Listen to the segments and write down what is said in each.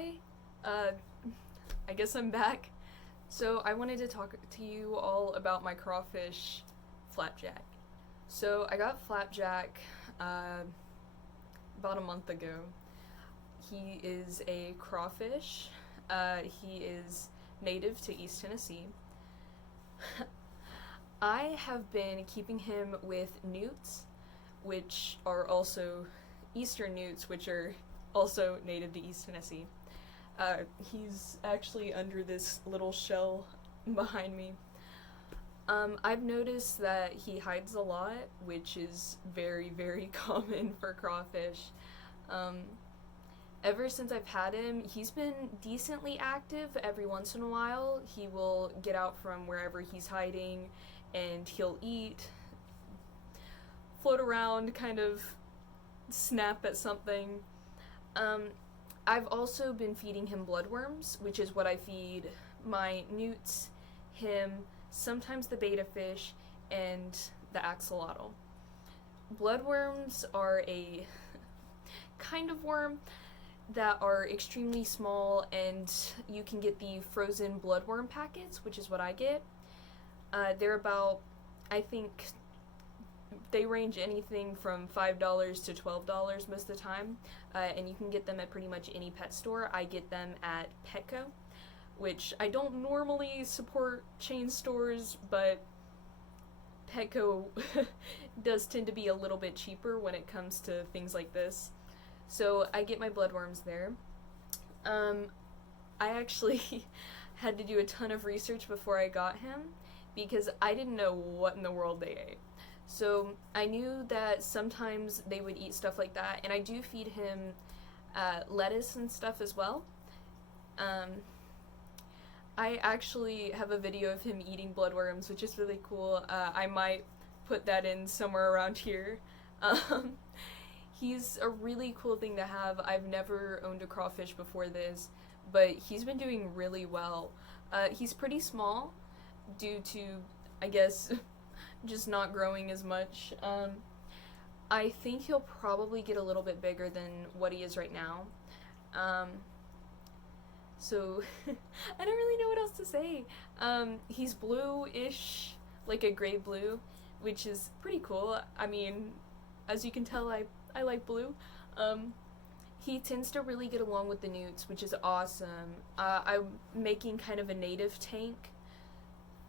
Hi, uh, I guess I'm back. So I wanted to talk to you all about my crawfish, Flapjack. So I got Flapjack uh, about a month ago. He is a crawfish. He is native to East Tennessee. I have been keeping him with newts, which are also eastern newts, which are also native to East Tennessee. He's actually under this little shell behind me. I've noticed that he hides a lot, which is very, very common for crawfish. Um, Ever since I've had him, he's been decently active. Every once in a while, he will get out from wherever he's hiding and he'll eat, float around, kind of snap at something. Um, I've also been feeding him bloodworms, which is what I feed my newts, him, sometimes the betta fish, and the axolotl. Bloodworms are a kind of worm that are extremely small, and you can get the frozen bloodworm packets, which is what I get. They're about, I think, they range anything from $5 to $12 most of the time, and you can get them at pretty much any pet store. I get them at Petco, which I don't normally support chain stores, but Petco does tend to be a little bit cheaper when it comes to things like this. So I get my bloodworms there. I actually had to do a ton of research before I got him because I didn't know what in the world they ate. So I knew that sometimes they would eat stuff like that, and I do feed him lettuce and stuff as well. I actually have a video of him eating bloodworms, which is really cool. I might put that in somewhere around here. Um, he's a really cool thing to have. I've never owned a crawfish before this, but he's been doing really well. He's pretty small due to, I guess, just not growing as much. I think he'll probably get a little bit bigger than what he is right now. So I don't really know what else to say. He's blue-ish, like a gray blue, which is pretty cool. I mean, as you can tell, I like blue. He tends to really get along with the newts, which is awesome. I'm making kind of a native tank,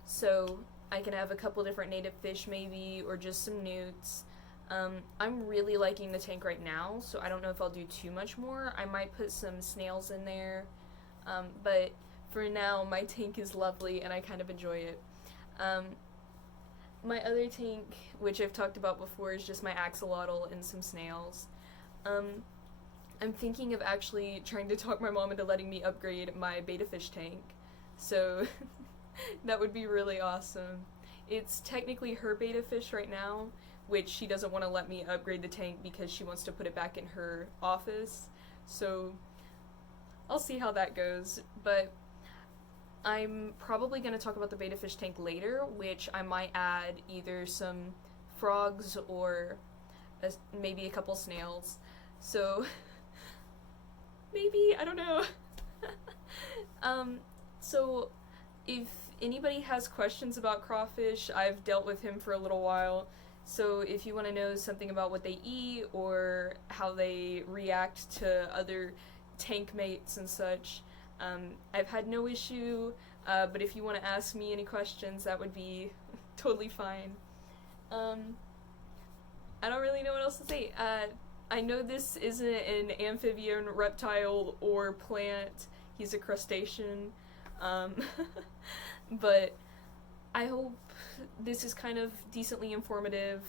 so I can have a couple different native fish maybe, or just some newts. I'm really liking the tank right now, so I don't know if I'll do too much more. I might put some snails in there, but for now my tank is lovely and I kind of enjoy it. My other tank, which I've talked about before, is just my axolotl and some snails. I'm thinking of actually trying to talk my mom into letting me upgrade my betta fish tank, so that would be really awesome. It's technically her betta fish right now, which she doesn't want to let me upgrade the tank because she wants to put it back in her office, so I'll see how that goes. But I'm probably going to talk about the betta fish tank later, which I might add either some frogs or maybe a couple snails. So maybe, I don't know. So if anybody has questions about crawfish, I've dealt with him for a little while. So if you want to know something about what they eat or how they react to other tank mates and such, I've had no issue, but if you want to ask me any questions, that would be totally fine. I don't really know what else to say. I know this isn't an amphibian, reptile, or plant. He's a crustacean. But I hope this is kind of decently informative.